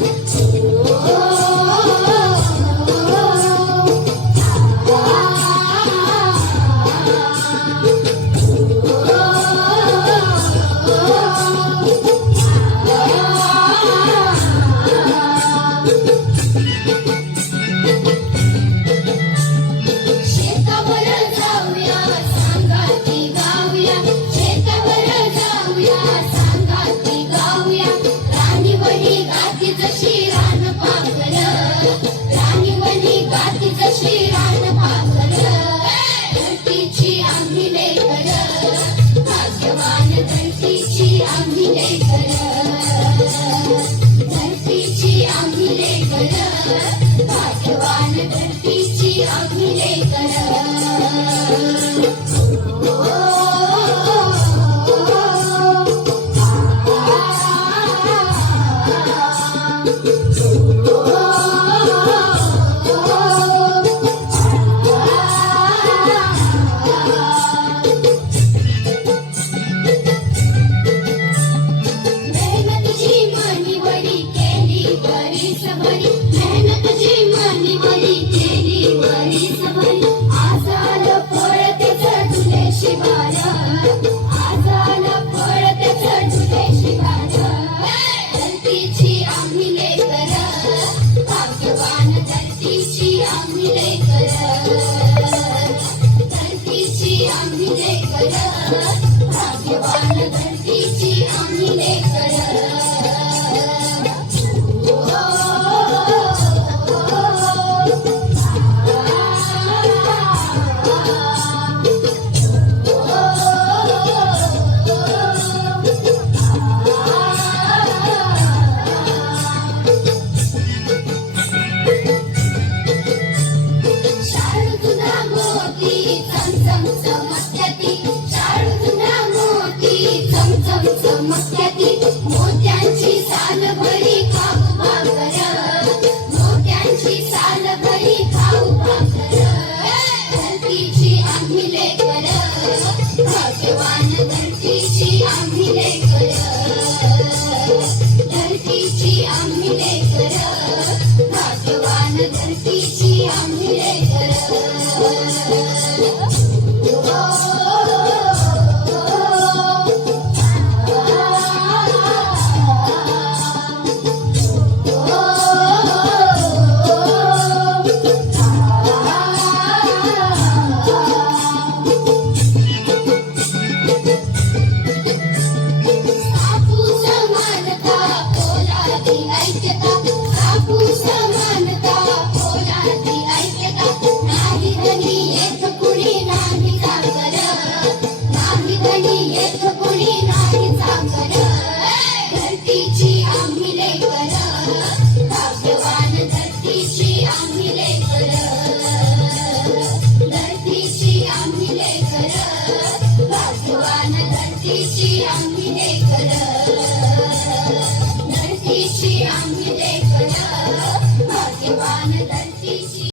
Thank you. Samsam samsam Thank you.